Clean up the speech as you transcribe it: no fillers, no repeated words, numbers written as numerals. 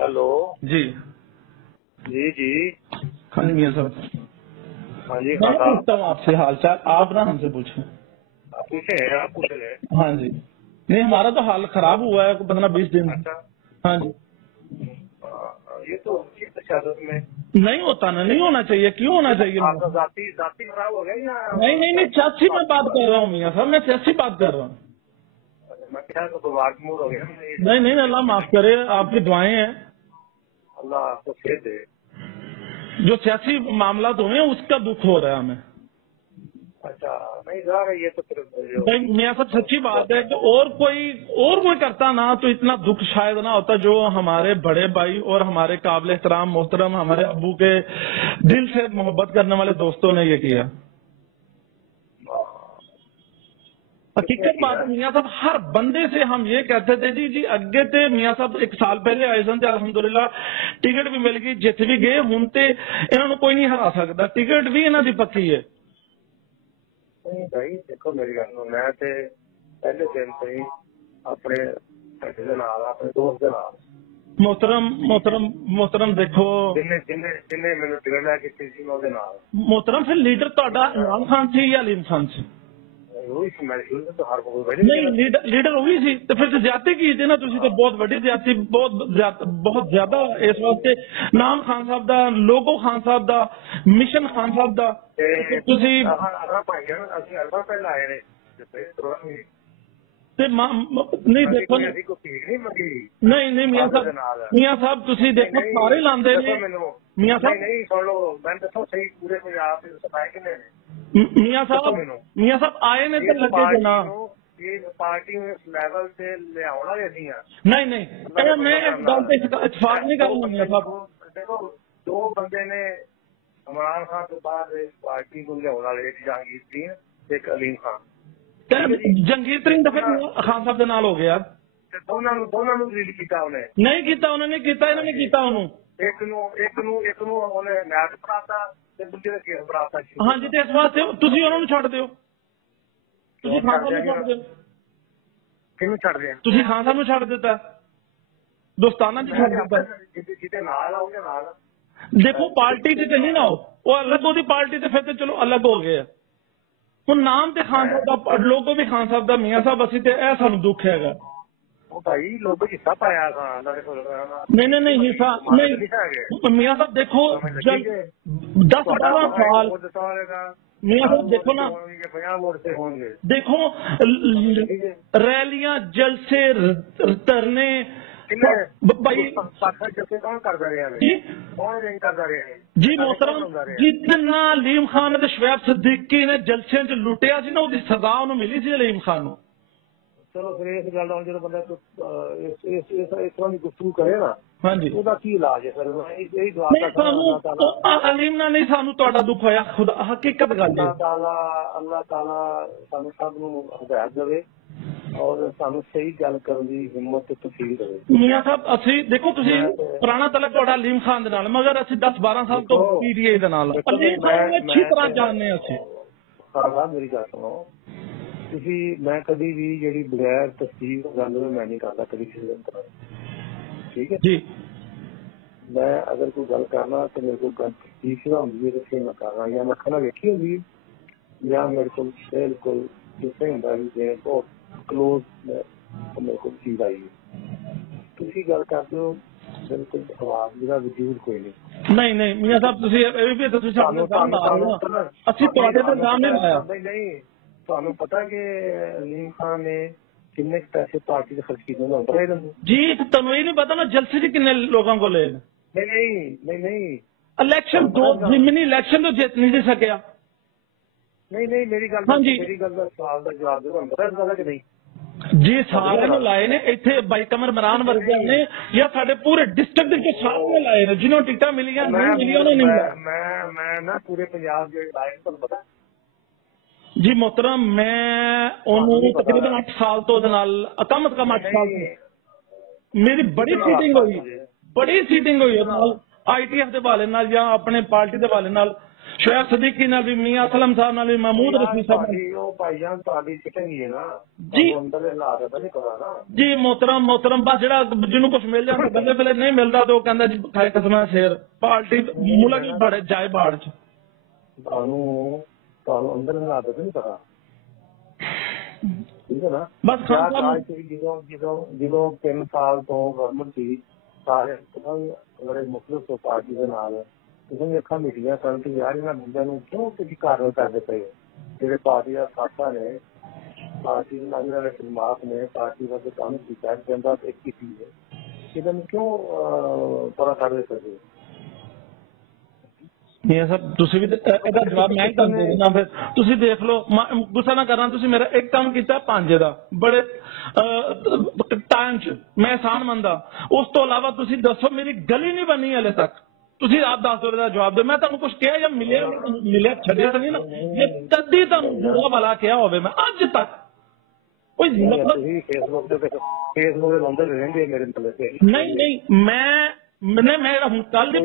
Hello जी जी जी हाँ जी मियां साहब, हाँ जी मैं हाँ साहब पूछता हूँ आपसे हाल चाल, आप ना हमसे पूछें। आप पूछे हैं आप पूछ रहे हैं। हाँ जी, नहीं हमारा तो हाल खराब हुआ है 15-20 दिन से। अच्छा हाँ जी, ये तो उचित सियासत में नहीं होता ना, नहीं होना चाहिए, क्यों होना चाहिए? आपका जाति जाति खराब हो गया या नहीं नहीं नहीं, सियासी मैं बात कर रहा हूँ मियां साहब, मैं सियासी बात कर रहा हूँ। मैं क्या तो बात मूड हो गया नहीं नहीं, अल्लाह माफ करे, आपकी दुआएं हैं। अल्लाह आपको सेहत दे। जो सियासी मामला हुए हैं उसका दुख हो रहा है हमें। अच्छा नहीं सर, ये तो फिर जो भाई मियां साहब सच्ची बात है कि और कोई करता ना तो इतना दुख शायद ना होता, जो हमारे बड़े भाई और हमारे काबिल एहतराम मोहतरम हमारे अबू के दिल से मोहब्बत करने वाले दोस्तों ने ये किया। हकीकत बात है मियां साहब, हर बंदे से हम ये कहते थे जी जी अगे ते मियां साहब 1 साल पहले आए सन, अलहमदुलिल्लाह टिकट भी मिल गई, जित भी गए हूं ते इन्होंने कोई नहीं हरा सकता, टिकट भी इन्हों की पक्की है। नहीं भाई देखो मेरी गल सुनो, मैं ते पहले दिन से ही अपने घंटे के नाल अपने दोस्त के नाल मोहतरम मोहतरम मोहतरम देखो जिन्हें जिन्हें जिन्हें मैंने टिकट लैके सी मैं ਉਹਦੇ ਨਾਲ मोहतरम फिर लीडर ਤੁਹਾਡਾ इमरान खान से या अलीम खान से? वही मैं शुरू से तो हर कोई बैठे नहीं लीडर वही सी, तो फिर ज्यादा की थी ना, तुसी तो बहुत बड़ी ज्यादा बहुत ज्यादा इस वास्ते नाम खान साहब दा, लोगो खान साहब दा, मिशन खान साहब दा तुसी ਭਾਈਆਂ ਅਸੀਂ ਅਰਬਾ ਪਹਿਲਾਂ ਆਏ ਨੇ ਤੇ नहीं देखो ਕੋਈ ਅਸੀਂ ਕੋਈ ਭੀੜ ਨਹੀਂ ਮੰਗੀ। नहीं नहीं मियां साहब तुसी देखो सारे लांदे ने मियां साहब नहीं सुन लो मैं दसो सही पूरे पंजाब ਦੇ ਸਫਾਈ ਕਿੰਨੇ ਨੇ मियां साहब आए ने तो लगे जना ਇਹ ਪਾਰਟੀ ਨੂੰ ਇਸ ਲੈਵਲ ਤੇ ਲਿਆਉਣ ਵਾਲੇ ਅਸੀਂ ਆ। नहीं नहीं मैं इस गल पे इतफाक नहीं करूंगा मियां साहब। देखो दो बंदे ने इमरान खान तो बाद इस पार्टी को लियाउण वाले, एक जहांगीर सिंह एक अलीम खान। जंगीर तरीन तो फिर खान साहब के नाल हो गया, दोनों ਨੂੰ ਲੀਡ ਕੀਤਾ ਉਹਨੇ नहीं किया उन्होंने किया, इन्होंने किया उन्होंने ਇੱਕ ਨੂੰ ਉਹਨੇ ਮੈਚ ਬਣਾਤਾ ਤੇ ਦੂਜੇ ਦਾ ਕੇਸ ਬਣਾਤਾ। हाँ जी, तो इस वास्ते तुसी उन्होंने छड़ दियो, तुसी खान साहब ਨੂੰ छड़ दियो। ਕਿਹਨੂੰ ਛੱਡ ਰਹੇ ਆ? तुसी खान साहब ਨੂੰ छड़ दिता, दोस्ताना जी छड़ दिता। ਜਿਹਦੇ ਨਾਲ ਆ ਉਹਦੇ ਨਾਲ देखो पार्टी च नहीं ना हो, वो अलग होती पार्टी तो फिर तो चलो अलग हो गए। ਹੁਣ ਨਾਮ ਤੇ ਖਾਨ ਸਾਹਿਬ ਦਾ, ਲੋਗੋ ਵੀ ਖਾਨ ਸਾਹਿਬ ਦਾ, ਮੀਆਂ ਸਾਹਿਬ ਅਸੀਂ ਤੇ ਇਹ ਸਾਨੂੰ ਦੁੱਖ ਹੈਗਾ। ਉਹ ਭਾਈ ਲੋਕ ਹਿੱਸਾ ਪਾਇਆ ਖਾਨ ਦਾ ਦੇਖੋ। नहीं नहीं हिस्सा नहीं मियां साहब, देखो 10-12 साल मियां साहब देखो ना, 50 वोट से होंगे, देखो रैलियां जलसे धरने भाई कौन करता रहा जी, कौन नहीं करता रहा जी मोहतरम, जितना अलीम खान ते शोएब सिद्दीकी ने जलसे च लुटिया सी ना, उसकी सजा उन्हें मिली सी अलीम खान नूं। चलो फिर इस गल जो बंदा इस तरह की गुफ्तगू करे ना, हाँ जी, ਉਹਦਾ ਕੀ ਇਲਾਜ ਹੈ? ਫਿਰ ਇਹੀ ਦੁਆ नहीं सानू अलीम ना नहीं सानू तुहाडा दुख होया, खुदा हकीकत गल है। ਅੱਲਾਹ ਤਾਲਾ ਸਾਨੂੰ ਸਭ ਨੂੰ ਹਦਾਇਤ ਦੇਵੇ ਔਰ ਸਾਨੂੰ ਸਹੀ ਗੱਲ ਕਰਨ ਦੀ ਹਿੰਮਤ ਤੇ ਤੌਫੀਕ ਦੇਵੇ। मियां साहब ਅਸੀਂ ਦੇਖੋ ਤੁਸੀਂ ਪੁਰਾਣਾ ਤਲਕ ਤੁਹਾਡਾ ਅਲੀਮ ਖਾਨ ਦੇ ਨਾਲ, ਮਗਰ ਅਸੀਂ 10-12 ਸਾਲ ਤੋਂ ਪੀਡੀਏ ਦੇ ਨਾਲ ਅਲੀਮ ਖਾਨ ਨੂੰ ਅੱਛੀ ਤਰ੍ਹਾਂ ਜਾਣਦੇ ਅਸੀਂ। ਹਾਂ ਮੇਰੀ ਗੱਲ ਸੁਣੋ, ਤੁਸੀਂ ਮੈਂ ਕਦੀ ਵੀ ਜਿਹੜੀ ਬਗੈਰ ਤਸਦੀਕ ਗੱਲ ਮੈਂ ਨਹੀਂ ਕਰਦਾ ਕਦੀ ਕਿਸੇ ਦੇ ਅੰਦਰ, ਠੀਕ ਹੈ ਜੀ। ਮੈਂ ਅਗਰ ਕੋਈ ਗੱਲ ਕਰਨਾ ਤੇ ਮੇਰੇ ਕੋਲ ਗੱਲ ਤਸਦੀਕ ਨਾ ਹੁੰਦੀ ਹੈ ਤੇ ਫਿਰ ਮੈਂ ਕਰਨਾ, ਜਾਂ ਮੈਂ ਅੱਖਾਂ ਨਾਲ ਵੇਖੀ ਹੁੰਦੀ ਜਾਂ ਮੇਰੇ ਕੋਲ ਬਿਲਕੁਲ ਜਿਵੇਂ ਹੁੰਦਾ ਵੀ ਜੇ ਬਹੁਤ ਕਲੋਜ਼ ਮੇਰੇ ਕੋਲ ਚੀਜ਼ ਆਈ। ਤੁਸੀਂ ਗੱਲ ਕਰਦੇ ਹੋ ਬਿਲਕੁਲ ਆਵਾਜ਼ ਦਾ ਵਜੂਦ ਕੋਈ ਨਹੀਂ। नहीं नहीं मियां साहब ਤੁਸੀਂ ਇਹ ਵੀ ਤੁਸੀਂ ਸਾਨੂੰ ਅਸੀਂ ਤੁਹਾਡੇ ਤੇ ਇਲਜ਼ਾਮ ਨਹੀਂ ਲਾਇਆ। ਨਹੀਂ ਤੁਹਾਨੂੰ ਪਤਾ ਕਿ ਅਲੀਮ ਖਾਨ ਨੇ ਕਿੰਨੇ ਪੈਸੇ ਪਾਰਟੀ ਦੇ ਖਰਚ ਕੀਤੇ ਨੇ? ਜੀ ਤੁਹਾਨੂੰ ਇਹ ਨਹੀਂ ਪਤਾ ਨਾ ਜਲਸੇ ਚ ਕਿੰਨੇ ਲੋਕਾਂ को ले? नहीं इलेक्शन 2 जिमनी इलेक्शन तो जीत नहीं सकिया। नहीं मेरी गल हाँ जी, मेरी गल का सवाल का जवाब दो, पता इस गल कि नहीं जी सारे ने लाए ने इत्थे बाई कमर इमरान वर्गे ने या साडे पूरे डिस्ट्रिक्ट के सारे ने लाए ने, जिन्होंने टिकटां मिलियां नहीं मिलियां उन्होंने नहीं लाया। मैं ना पूरे पंजाब जे लाए तुहानू पता जी मोहतरम, मैं उन्होंने तकरीबन 8 साल तो कम से कम 8 साल मेरी बड़ी सीटिंग हुई ITF के हवाले नाल या अपने पार्टी के हवाले नाल ਸ਼ੋਇਬ ਸਦੀਕੀ ਨਾਲ ਵੀ, ਮੀਆਂ ਅਸਲਮ ਸਾਹਿਬ ਨਾਲ ਵੀ, ਮਹਿਮੂਦ ਰਫੀ ਸਾਹਿਬ ਨਾਲ। ਉਹ ਭਾਈਆਂ ਤੁਹਾਡੀ ਚਿੱਟਣੀ ਹੈ ਨਾ ਜੀ ਅੰਦਰ ਦੇ ਹਾਲਾਤ ਤਾਂ ਨਹੀਂ ਪਤਾ ਨਾ ਜੀ। ਮੋਹਤਰਮ ਬਸ ਜਿਹੜਾ ਜਿਹਨੂੰ ਕੁਝ ਮਿਲ ਜਾਂਦਾ ਬੱਲੇ ਬੱਲੇ, ਨਹੀਂ ਮਿਲਦਾ ਤੇ ਉਹ ਕਹਿੰਦਾ ਜੀ ਖਾਏ ਕਸਮਾਂ ਸ਼ੇਰ ਪਾਰਟੀ ਮੁਲਕ ਵੀ ਬੜੇ ਜਾਏ ਬਾੜ ਚ। ਤੁਹਾਨੂੰ ਅੰਦਰ ਦੇ ਹਾਲਾਤ ਤਾਂ ਨਹੀਂ ਪਤਾ, ਠੀਕ ਹੈ ਨਾ। ਬਸ ਜਦੋਂ 3 ਸਾਲ ਤੋਂ ਗਵਰਨਮੈਂਟ ਸੀ, ਸਾਰੇ ਬੜੇ ਮੁਖਤਲਿਫ ਪਾਰਟੀ ਦੇ ਨਾਲ ਤੁਸੀਂ ਅੱਖਾਂ ਮਿਟੀਆਂ ਸਨ ਕਿ ਯਾਰ ਇਹਨਾਂ ਬੰਦਿਆਂ ਨੂੰ ਕਿਉਂ ਤੁਸੀਂ ਕਾਰਵਾਈ ਕਰਦੇ ਪਏ, ਜਿਹੜੇ ਪਾਰਟੀ ਦਾ ਸਾਥਾ ਨੇ, ਪਾਰਟੀ ਦੇ ਨਾਲ ਇਹਨਾਂ ਨੇ ਫਿਲਮਾਤ ਨੇ, ਪਾਰਟੀ ਦਾ ਕੰਮ ਕੀਤਾ ਕਹਿੰਦਾ ਇੱਕ ਕੀਤੀ ਹੈ, ਇਹਨਾਂ ਨੂੰ ਕਿਉਂ ਪਤਾ ਕਰਦੇ ਪਏ। ਇਹ ਸਭ ਤੁਸੀਂ ਵੀ ਇਹਦਾ ਜਵਾਬ ਮੈਂ ਹੀ ਤੁਹਾਨੂੰ ਦੇ ਦਿੰਦਾ, ਫਿਰ ਤੁਸੀਂ ਦੇਖ ਲਓ, ਗੁੱਸਾ ਨਾ ਕਰਨਾ। ਤੁਸੀਂ ਮੇਰਾ ਇੱਕ ਕੰਮ ਕੀਤਾ 5 ਦਾ ਬੜੇ ਟਾਈਮ ਚ, ਮੈਂ ਆਸਾਨ ਮੰਨਦਾ। ਉਸ ਤੋਂ ਇਲਾਵਾ ਤੁਸੀਂ ਦੱਸੋ ਮੇਰੀ ਗਲੀ ਨਹੀਂ ਬਣੀ ਹਲੇ ਤੱਕ, ਤੁਸੀਂ ਆਪ ਦੱਸ ਦਿਓ, ਇਹਦਾ ਜਵਾਬ ਦਿਓ। ਮੈਂ ਤੁਹਾਨੂੰ ਕੁਝ ਕਿਹਾ ਜਾਂ ਮਿਲਿਆ ਛੱਡਿਆ ਤਾਂ ਨਹੀਂ ਨਾ, ਜੇ ਤੱਦੀ ਤੁਹਾਨੂੰ ਬੁਰਾ ਭਲਾ ਕਿਹਾ ਹੋਵੇ ਮੈਂ ਅੱਜ ਤੱਕ ਕੋਈ ਫੇਸਬੁੱਕ ਤੇ ਲਾਉਂਦੇ ਰਹਿੰਦੇ ਮੇਰੇ ਮਤਲਬ ਨਹੀਂ। ਮੈਂ ਹੁਣ ਕੱਲ ਦੀ